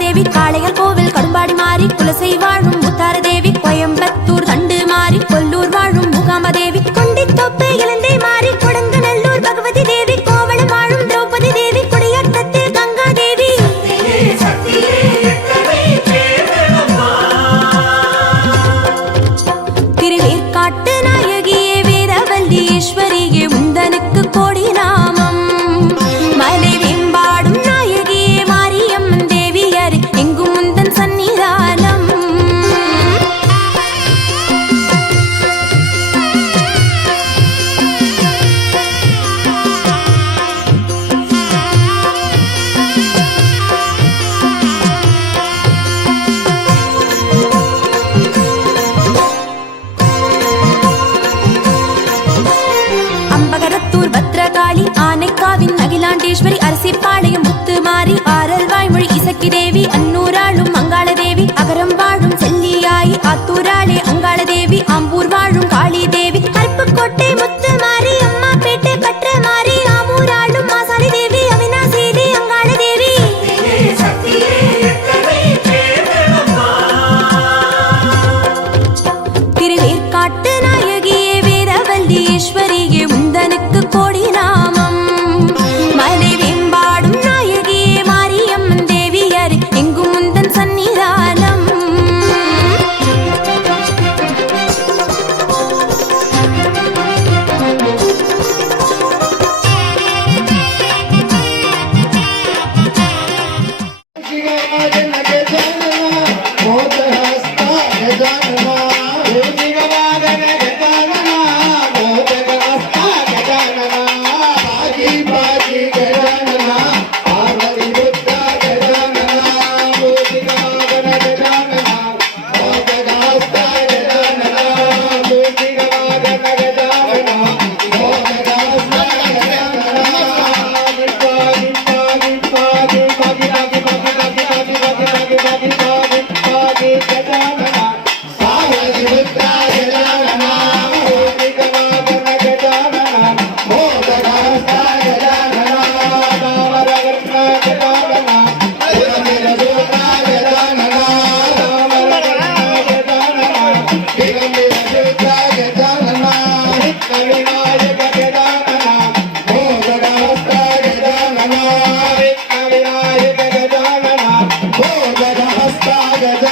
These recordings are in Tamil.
மகாதேவி காளையர் கோவில் Thank you.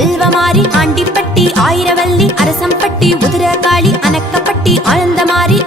செல்வமாரி ஆண்டிப்பட்டி ஆயிரவல்லி அரசம்பட்டி உதிரகாளி அனக்கப்பட்டி ஆனந்தமாரி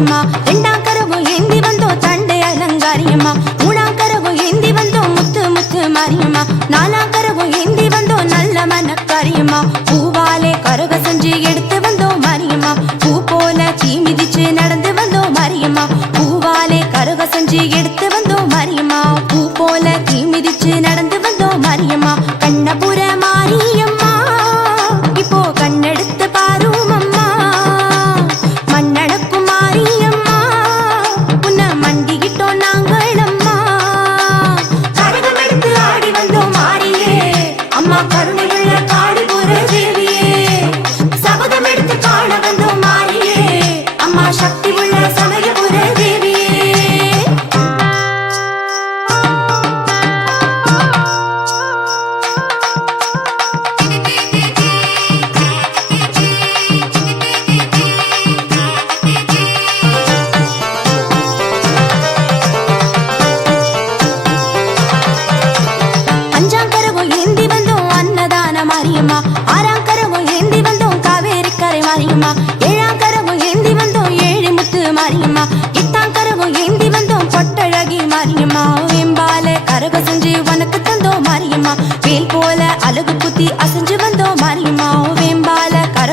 அலங்காரியம்மா. ரெண்டாம் கரவு ஏந்தி வந்தோம் தண்டை அலங்காரியம்மா. மூணாம் கரவு ஏந்தி வந்தோம் முத்து முத்து மாரியம்மா. நாலாம் கரவு ஏந்தி வந்தோம் நல்ல மனக்காரியம்மா. பூவாலே கருக செஞ்சு எடுத்து வந்தோம் மாரியம்மா. பூ போல சீமிதிச்சு நடந்து வந்தோம் மாரியம்மா. பூவாலே கருக செஞ்சு எடுத்து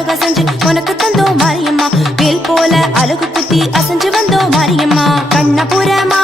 அழகா செஞ்சு உனக்கு தந்தோம் மாரியம்மா. வேல் போல அழகு குத்தி அசைஞ்சு வந்தோம் மாரியம்மா. கண்ணபுரமா